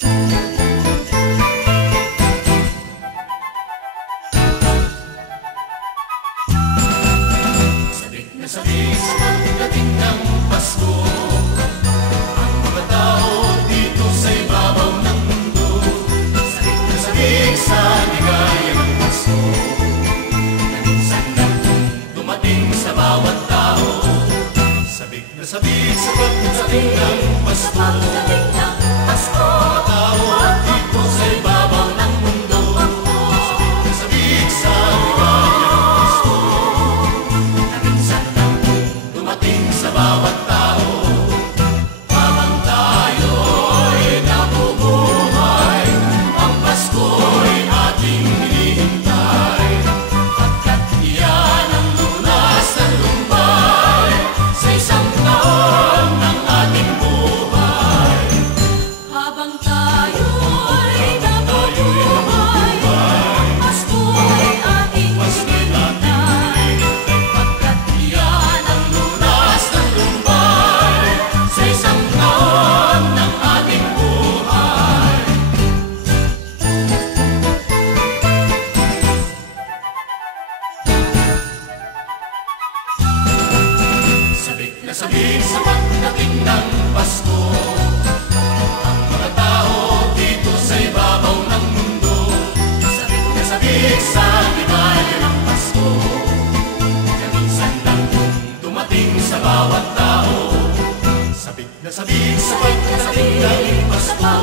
Sabik na sabik sa pagdating ng Pasko, ang mga tao dito sa ibabaw ng mundo. Sabik na sabik sa ligaya ng Pasko, na minsan lang dumating sa bawat tao. Sabik na sabik sa pagdating ng Pasko, mga tao dito sa ibabaw ng mundo. Sabik na sabik sa ligaya ng Pasko, na minsan lang dumating sa bawat tao. Habang tayo'y nabubuhay, ang Pasko'y ating hinihintay. Pagkat iyan ang lunas ng lumbay sa isang taon ng ating buhay. Habang tayo'y nabubuhay, ang Pasko'y ating hinihintay. Pagkat iyan ang lunas ng lumbay sa isang taon ng ating buhay. Sabik na sabik sa pagdating ng Pasko, ang mga tao dito sa ibabaw ng mundo. Sabik na sabik sa ligaya ng Pasko, na minsan lang dumating sa bawat tao. Sabik na sabik sa pagdating ng Pasko,